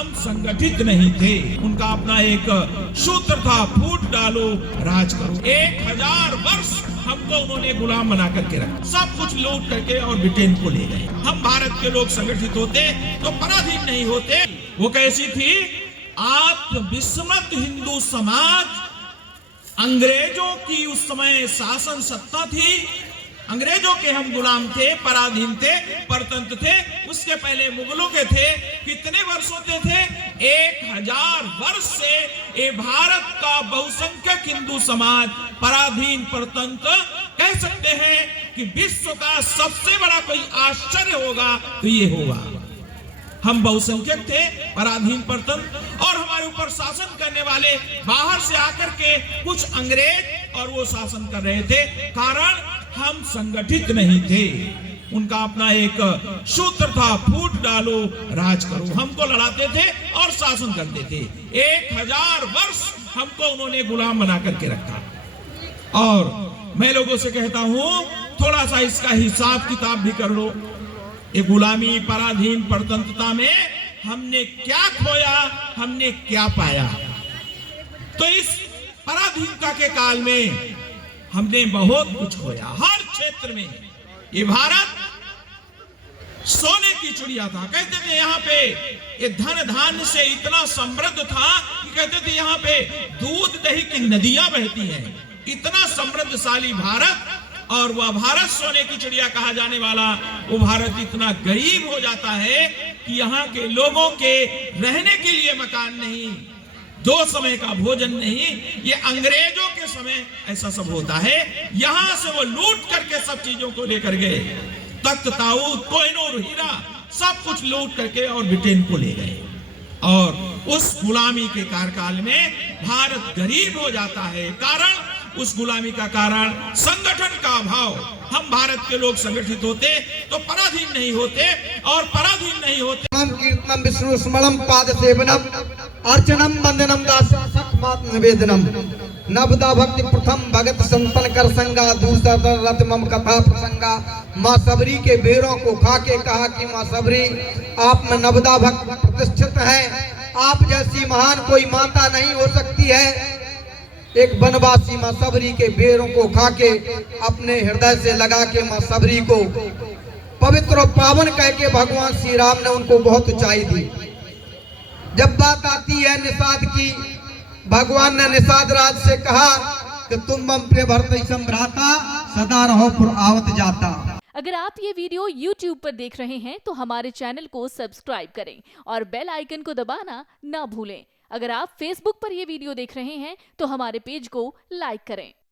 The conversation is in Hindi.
हम संगठित नहीं थे। उनका अपना एक सूत्र था, फूट डालो राज करो। 1000 वर्ष हमको उन्होंने गुलाम बना करके रखा, सब कुछ लूट करके और ब्रिटेन को ले गए। हम भारत के लोग संगठित होते तो पराधीन नहीं होते। वो कैसी थी? आत्मविस्मृत हिंदू समाज, अंग्रेजों की उस समय शासन सत्ता थी, अंग्रेजों के हम गुलाम थे, पराधीन थे, परतंत्र थे। उसके पहले मुगलों के थे। कितने वर्ष होते थे? 1000 वर्ष से ये भारत का बहुसंख्यक हिंदू समाज पराधीन परतंत्र। कह सकते हैं कि विश्व का सबसे बड़ा कोई आश्चर्य होगा तो ये होगा। हम बहुसंख्यक थे, पराधीन परतंत्र, और हमारे ऊपर शासन करने वाले बाहर से आकर के कुछ अंग्रेज, और वो शासन कर रहे थे। कारण हम संगठित नहीं थे। उनका अपना एक सूत्र था, फूट डालो राज करो। हमको लड़ाते थे और शासन करते थे। 1000 वर्ष हमको उन्होंने गुलाम बना करके रखा। और मैं लोगों से कहता हूं, थोड़ा सा इसका हिसाब किताब भी कर लो। ये गुलामी, पराधीन, परतंत्रता में हमने क्या खोया, हमने क्या पाया। तो इस पराधीनता के काल में हमने बहुत कुछ खोया, हर क्षेत्र में। ये भारत सोने की चिड़िया था। कहते थे यहाँ पे ये धन धान्य से इतना समृद्ध था कि कहते थे यहाँ पे दूध दही की नदियां बहती हैं। इतना समृद्धशाली भारत, और वह भारत सोने की चिड़िया कहा जाने वाला वो भारत इतना गरीब हो जाता है कि यहाँ के लोगों के रहने के लिए मकान नहीं, 2 समय का भोजन नहीं। ये अंग्रेजों के समय ऐसा सब होता है। यहां से वो लूट करके सब चीजों को लेकर गए, तख्त ताऊत, कोहिनूर, हीरा, सब कुछ लूट करके और ब्रिटेन को ले गए। और उस गुलामी के कार्यकाल में भारत गरीब हो जाता है। कारण उस गुलामी का कारण संगठन का अभाव। हम भारत के लोग संगठित होते तो पराधीन नहीं होते, और पराधीन नहीं होते। कीर्तनम विष्णु स्मरणम पाद सेवनम अर्चनम वंदनम दासमात निवेदनम नवदा भक्ति प्रथम भगत संतन कर संगा दूसरा रथ मम कथा प्रसंगा। माँ सबरी के बेरों को खा के कहा कि माँ सबरी आप में नवदा भक्त प्रतिष्ठित है, आप जैसी महान कोई माता नहीं हो सकती है। एक वनवासी माँ सबरी के बेरों को खा के अपने हृदय से लगा के माँ सबरी को पवित्र और पावन कह के भगवान श्री राम ने उनको बहुत ऊंचाई दी। जब बात आती है निषाद की, भगवान ने निषाद राज से कहा कि तुम मम प्रिय भरत संभ्राता सदा रहो पुर आवत जाता। अगर आप ये वीडियो YouTube पर देख रहे हैं तो हमारे चैनल को सब्सक्राइब करें और बेल आइकन को दबाना ना भूलें। अगर आप Facebook पर ये वीडियो देख रहे हैं तो हमारे पेज को लाइक करें।